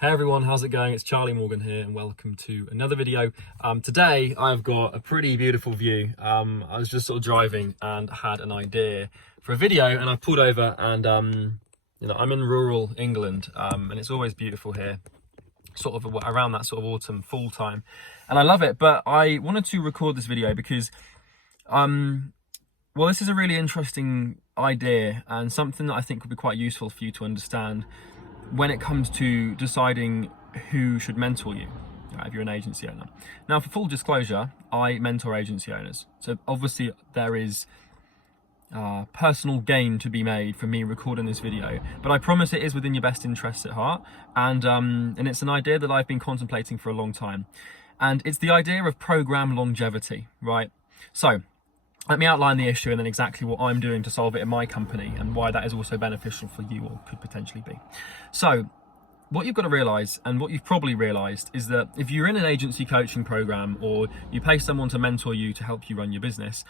Hey everyone, how's it going? It's Charlie Morgan here and welcome to another video. Today I've got a pretty beautiful view. I was just sort of driving and had an idea for a video and I pulled over and I'm in rural England and it's always beautiful here, sort of around that sort of autumn, fall time. And I love it, but I wanted to record this video because, this is a really interesting idea and something that I think would be quite useful for you to understand when it comes to deciding who should mentor you, if you're an agency owner. Now, for full disclosure, I mentor agency owners. So obviously there is personal gain to be made from me recording this video, but I promise it is within your best interests at heart. And it's an idea that I've been contemplating for a long time. And it's the idea of program longevity, right? So let me outline the issue and then exactly what I'm doing to solve it in my company and why that is also beneficial for you or could potentially be. So what you've got to realize, and what you've probably realized, is that if you're in an agency coaching program or you pay someone to mentor you to help you run your business,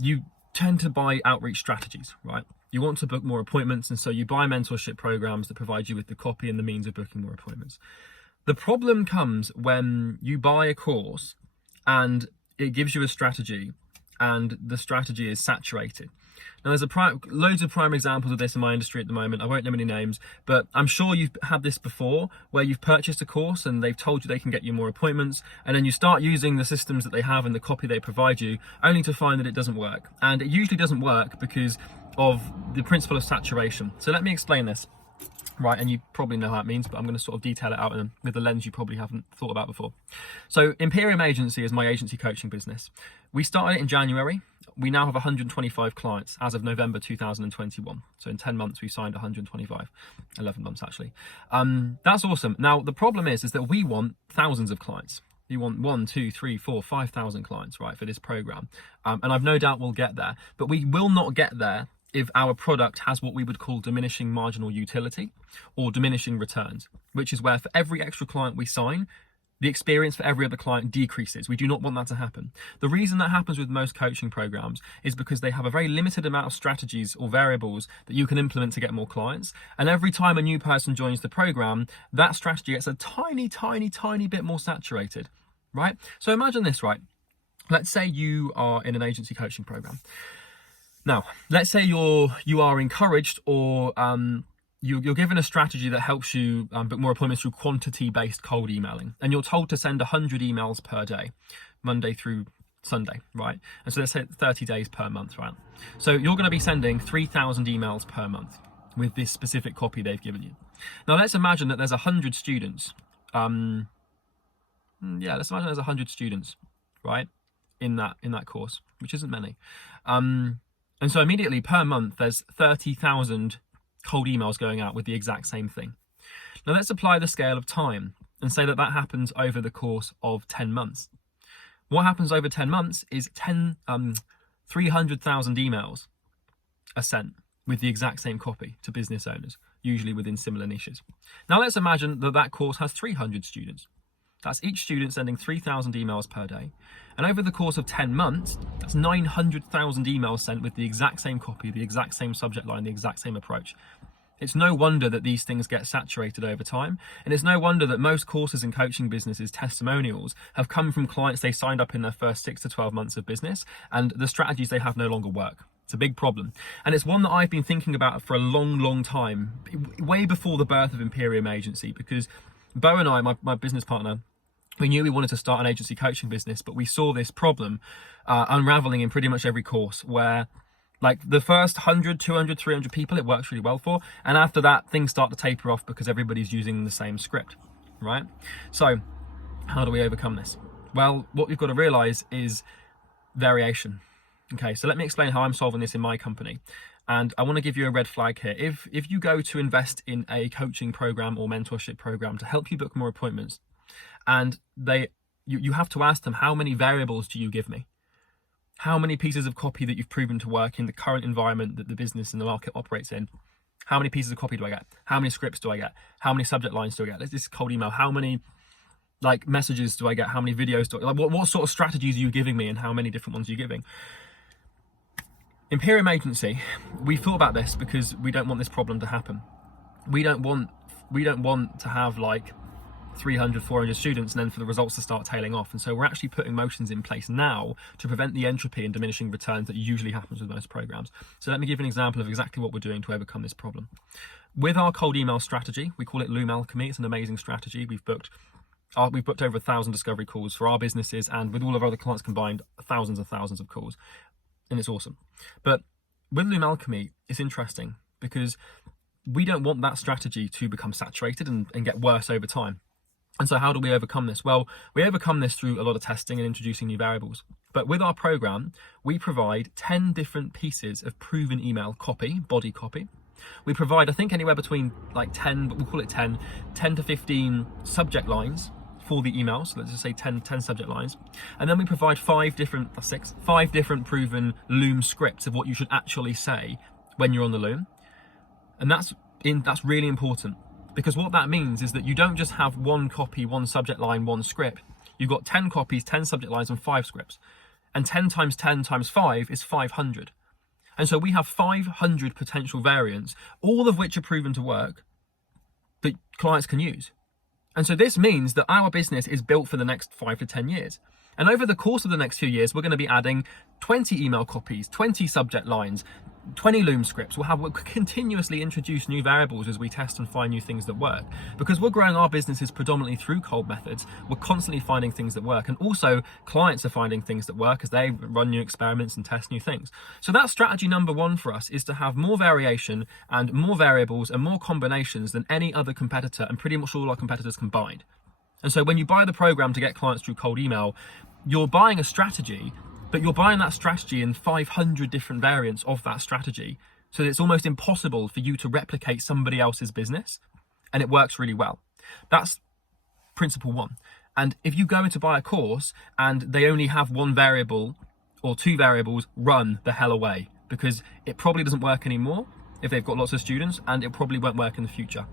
you tend to buy outreach strategies, right? You want to book more appointments, and so you buy mentorship programs that provide you with the copy and the means of booking more appointments. The problem comes when you buy a course and it gives you a strategy and the strategy is saturated. Now, there's loads of prime examples of this in my industry at the moment. I won't name any names, but I'm sure you've had this before where you've purchased a course and they've told you they can get you more appointments, and then you start using the systems that they have and the copy they provide you, only to find that it doesn't work. And it usually doesn't work because of the principle of saturation. So let me explain this. Right, and you probably know how it means, but I'm going to sort of detail it out with a lens you probably haven't thought about before. So Imperium Agency is my agency coaching business. We started it in January. We now have 125 clients as of November 2021. So in 10 months, we signed 125, 11 months actually. That's awesome. Now, the problem is that we want thousands of clients. You want 1, 2, 3, 4, 5,000 clients, right, for this program. And I've no doubt we'll get there, but we will not get there if our product has what we would call diminishing marginal utility or diminishing returns, which is where for every extra client we sign, the experience for every other client decreases. We do not want that to happen. The reason that happens with most coaching programs is because they have a very limited amount of strategies or variables that you can implement to get more clients. And every time a new person joins the program, that strategy gets a tiny, tiny, tiny bit more saturated, right? So imagine this, right? Let's say you are in an agency coaching program. Now, let's say you are encouraged or you're given a strategy that helps you book more appointments through quantity-based cold emailing, and you're told to send 100 emails per day, Monday through Sunday, right? And so let's say 30 days per month, right? So you're going to be sending 3,000 emails per month with this specific copy they've given you. Now, let's imagine that there's 100 students. Let's imagine there's 100 students, right, in that course, which isn't many. And so immediately per month, there's 30,000 cold emails going out with the exact same thing. Now let's apply the scale of time and say that happens over the course of 10 months. What happens over 10 months is 300,000 emails are sent with the exact same copy to business owners, usually within similar niches. Now let's imagine that course has 300 students. That's each student sending 3,000 emails per day. And over the course of 10 months, that's 900,000 emails sent with the exact same copy, the exact same subject line, the exact same approach. It's no wonder that these things get saturated over time. And it's no wonder that most courses in coaching businesses, testimonials, have come from clients they signed up in their first 6 to 12 months of business, and the strategies they have no longer work. It's a big problem. And it's one that I've been thinking about for a long, long time, way before the birth of Imperium Agency, because Bo and I, my business partner, we knew we wanted to start an agency coaching business, but we saw this problem unraveling in pretty much every course where, like, the first 100, 200, 300 people it works really well for. And after that, things start to taper off because everybody's using the same script, right? So how do we overcome this? Well, what we've got to realize is variation. Okay, so let me explain how I'm solving this in my company. And I want to give you a red flag here. If you go to invest in a coaching program or mentorship program to help you book more appointments, and you have to ask them, how many variables do you give me? How many pieces of copy that you've proven to work in the current environment that the business and the market operates in? How many pieces of copy do I get? How many scripts do I get? How many subject lines do I get? This is cold email. How many messages do I get? How many videos do I get? What sort of strategies are you giving me, and how many different ones are you giving? Imperium Agency, we thought about this because we don't want this problem to happen. We don't want we don't want to have like 300, 400 students and then for the results to start tailing off. And so we're actually putting motions in place now to prevent the entropy and diminishing returns that usually happens with most programs. So let me give you an example of exactly what we're doing to overcome this problem. With our cold email strategy, we call it Loom Alchemy. It's an amazing strategy. We've booked over 1,000 discovery calls for our businesses, and with all of our other clients combined, thousands and thousands of calls. And it's awesome. But with Loom Alchemy, it's interesting because we don't want that strategy to become saturated and get worse over time. And so how do we overcome this? Well, we overcome this through a lot of testing and introducing new variables. But with our program, we provide 10 different pieces of proven email copy, body copy. We provide, I think, anywhere between like 10, but we'll call it 10 to 15 subject lines for the email. So let's just say 10 subject lines. And then we provide 5 different proven Loom scripts of what you should actually say when you're on the Loom. And that's really important. Because what that means is that you don't just have one copy, one subject line, one script. You've got 10 copies, 10 subject lines, and 5 scripts. And 10 times 10 times 5 is 500. And so we have 500 potential variants, all of which are proven to work, that clients can use. And so this means that our business is built for the next 5 to 10 years. And over the course of the next few years, we're going to be adding 20 email copies, 20 subject lines, 20 Loom scripts. We'll continuously introduce new variables as we test and find new things that work. Because we're growing our businesses predominantly through cold methods, we're constantly finding things that work. And also clients are finding things that work as they run new experiments and test new things. So that's strategy number 1 for us, is to have more variation and more variables and more combinations than any other competitor and pretty much all our competitors combined. And so when you buy the program to get clients through cold email, you're buying a strategy, but you're buying that strategy in 500 different variants of that strategy. So that it's almost impossible for you to replicate somebody else's business, and it works really well. That's principle 1. And if you go in to buy a course and they only have 1 variable or 2 variables, run the hell away, because it probably doesn't work anymore if they've got lots of students, and it probably won't work in the future.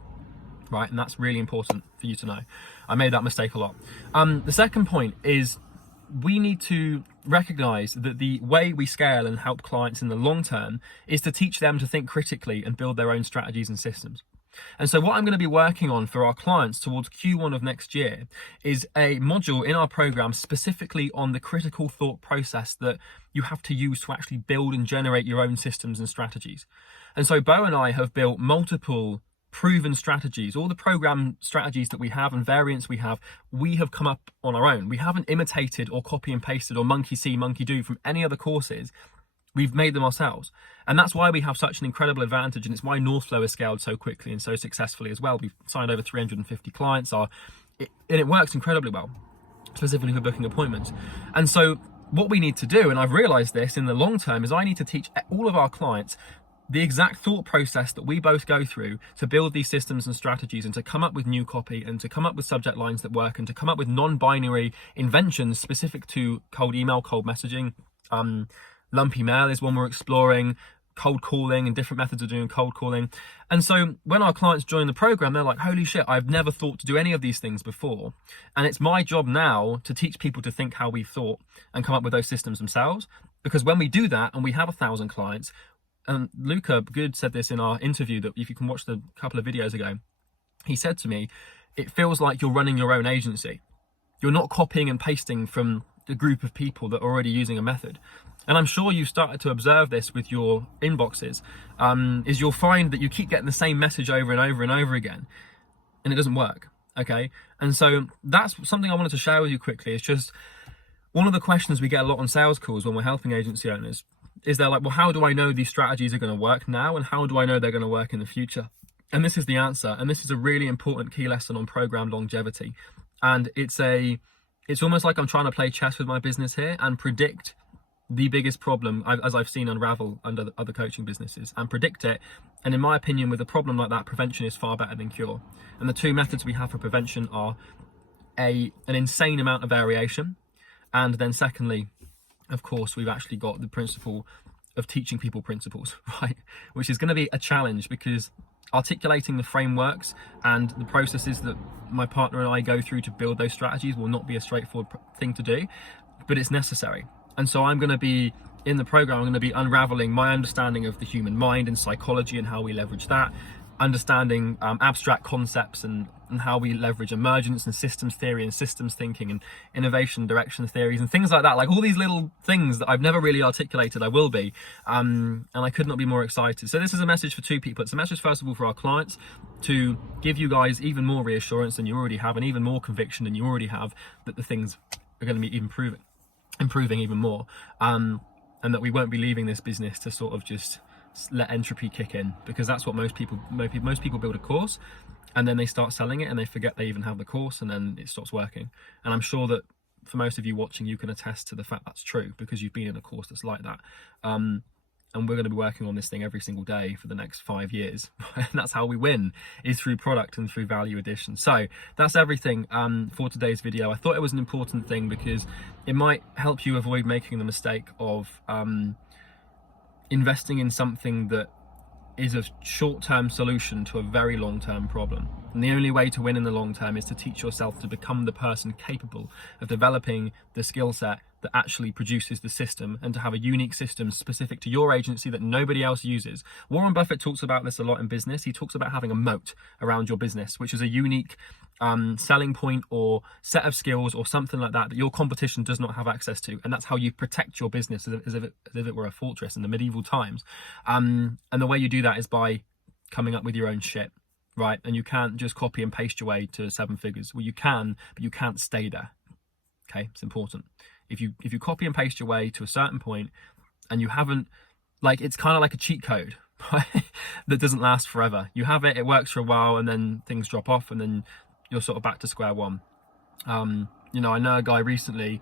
Right, and that's really important for you to know. I made that mistake a lot. The second point is we need to recognize that the way we scale and help clients in the long term is to teach them to think critically and build their own strategies and systems. And so what I'm going to be working on for our clients towards Q1 of next year is a module in our program specifically on the critical thought process that you have to use to actually build and generate your own systems and strategies. And so Bo and I have built multiple proven strategies. All the program strategies that we have and variants we have come up on our own. We haven't imitated or copy and pasted or monkey see, monkey do from any other courses. We've made them ourselves. And that's why we have such an incredible advantage, and it's why Northflow has scaled so quickly and so successfully as well. We've signed over 350 clients, and it works incredibly well, specifically for booking appointments. And so what we need to do, and I've realized this in the long term, is I need to teach all of our clients the exact thought process that we both go through to build these systems and strategies, and to come up with new copy, and to come up with subject lines that work, and to come up with non-binary inventions specific to cold email, cold messaging. Lumpy mail is one we're exploring, cold calling and different methods of doing cold calling. And so when our clients join the program, they're like, holy shit, I've never thought to do any of these things before. And it's my job now to teach people to think how we've thought and come up with those systems themselves. Because when we do that and we have 1,000 clients, and Luca Good said this in our interview, that if you can watch the couple of videos ago, he said to me, it feels like you're running your own agency. You're not copying and pasting from a group of people that are already using a method. And I'm sure you started to observe this with your inboxes, is you'll find that you keep getting the same message over and over and over again, and it doesn't work, okay? And so that's something I wanted to share with you quickly. It's just one of the questions we get a lot on sales calls when we're helping agency owners is they're like, well, how do I know these strategies are going to work now, and how do I know they're going to work in the future? And this is the answer, and this is a really important key lesson on program longevity. And it's almost like I'm trying to play chess with my business here and predict the biggest problem, as I've seen unravel under other coaching businesses, and predict it. And in my opinion, with a problem like that, prevention is far better than cure. And the 2 methods we have for prevention are an insane amount of variation, and then secondly, of course, we've actually got the principle of teaching people principles, right? Which is going to be a challenge, because articulating the frameworks and the processes that my partner and I go through to build those strategies will not be a straightforward thing to do, but it's necessary. And so I'm going to be, in the program, I'm going to be unraveling my understanding of the human mind and psychology and how we leverage that, understanding abstract concepts and how we leverage emergence and systems theory and systems thinking and innovation direction theories and things like that, like all these little things that I've never really articulated. I will be, and I could not be more excited. So this is a message for two people. It's a message first of all for our clients, to give you guys even more reassurance than you already have, and even more conviction than you already have, that the things are going to be improving even more, and that we won't be leaving this business to sort of just let entropy kick in, because that's what most people build a course and then they start selling it and they forget they even have the course, and then it stops working. And I'm sure that for most of you watching, you can attest to the fact that's true, because you've been in a course that's like that. And we're going to be working on this thing every single day for the next 5 years. And that's how we win, is through product and through value addition. So that's everything for today's video. I thought it was an important thing because it might help you avoid making the mistake of investing in something that is a short-term solution to a very long-term problem. And the only way to win in the long term is to teach yourself to become the person capable of developing the skill set that actually produces the system, and to have a unique system specific to your agency that nobody else uses. Warren Buffett talks about this a lot in business. He talks about having a moat around your business, which is a unique selling point or set of skills or something like that your competition does not have access to. And that's how you protect your business, as if it were a fortress in the medieval times. And the way you do that is by coming up with your own shit, right? And you can't just copy and paste your way to 7 figures. Well, you can, but you can't stay there. Okay, it's important. If you copy and paste your way to a certain point and you haven't, like, it's kind of like a cheat code, right? That doesn't last forever. You have it, it works for a while, and then things drop off, and then you're sort of back to square one. You know, I know a guy recently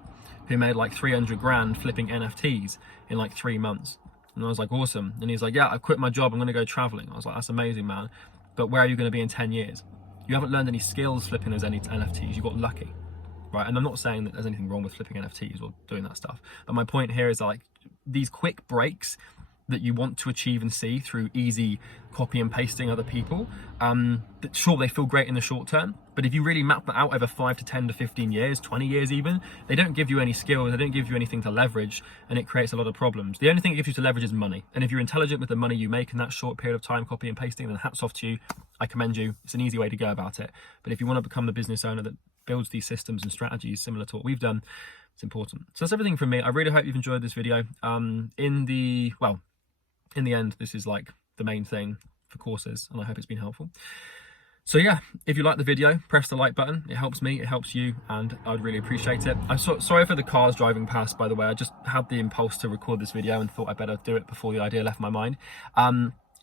who made like 300 grand flipping NFTs in like 3 months. And I was like, awesome. And he's like, yeah, I quit my job, I'm going to go traveling. I was like, that's amazing, man. But where are you going to be in 10 years? You haven't learned any skills flipping those NFTs. You got lucky. Right, and I'm not saying that there's anything wrong with flipping NFTs or doing that stuff, but my point here is that, like, these quick breaks that you want to achieve and see through easy copy and pasting other people, that sure, they feel great in the short term, but if you really map that out over 5 to 10 to 15 years, 20 years even, they don't give you any skills, they don't give you anything to leverage, and it creates a lot of problems. The only thing it gives you to leverage is money, and if you're intelligent with the money you make in that short period of time copy and pasting, then hats off to you. I commend you. It's an easy way to go about it. But if you want to become the business owner that builds these systems and strategies similar to what we've done, it's important. So that's everything from me. I really hope you've enjoyed this video. In the end, this is like the main thing for courses, and I hope it's been helpful. So yeah, if you like the video, press the like button. It helps me, it helps you, and I'd really appreciate it. I'm sorry for the cars driving past, by the way. I just had the impulse to record this video and thought I'd better do it before the idea left my mind.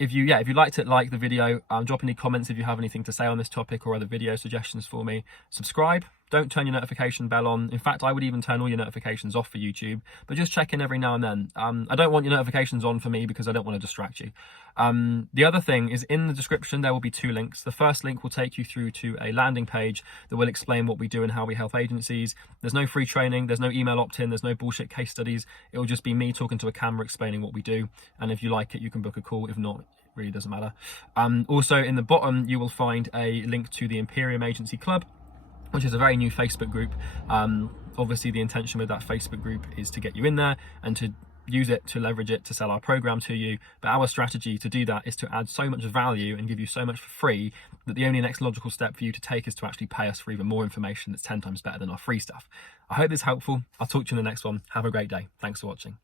If you liked it, like the video, drop any comments if you have anything to say on this topic or other video suggestions for me. Subscribe. Don't turn your notification bell on. In fact, I would even turn all your notifications off for YouTube, but just check in every now and then. I don't want your notifications on for me because I don't want to distract you. The other thing is, in the description, there will be 2 links. The first link will take you through to a landing page that will explain what we do and how we help agencies. There's no free training, there's no email opt-in, there's no bullshit case studies. It will just be me talking to a camera explaining what we do. And if you like it, you can book a call. If not, really doesn't matter. Also, in the bottom you will find a link to the Imperium Agency Club, which is a very new Facebook group. Obviously the intention with that Facebook group is to get you in there and to use it to leverage it to sell our program to you. But our strategy to do that is to add so much value and give you so much for free that the only next logical step for you to take is to actually pay us for even more information that's 10 times better than our free stuff. I hope this is helpful. I'll talk to you in the next one. Have a great day. Thanks for watching.